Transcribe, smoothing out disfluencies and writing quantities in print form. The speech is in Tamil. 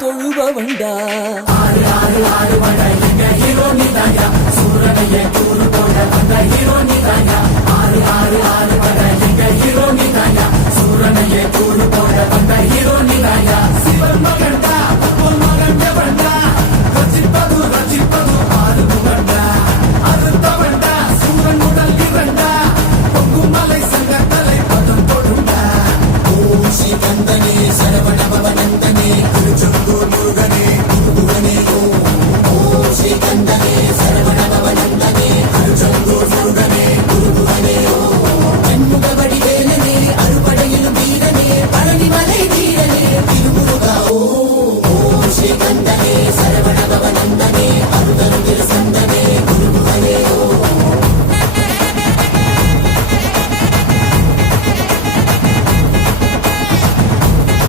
தொழுபவண்டா. ஆறு ஆறு ஆறு வட எங்க ஹீரோ நீதாயா, சூரனையே கூறு போட வந்த ஹீரோ நீதாயா. ஆறு ஆறு ஆறு வட எங்க ஹீரோ நீதாயா, சூரனையே கூறு போட வந்த ஹீரோ நீதாயா. சிவன் மகன்டா பொன் மகன் எவன்டா, ரசிப்பது ரசிப்பது ஆறு முகண்டா. அறுத்தவன்டா சூரன் உடல் இரண்டா, பொங்கும் மலை சங்கத்தலை பதம் தொடுண்டா. ஓ ஸ்ரீ கந்தனே சரவண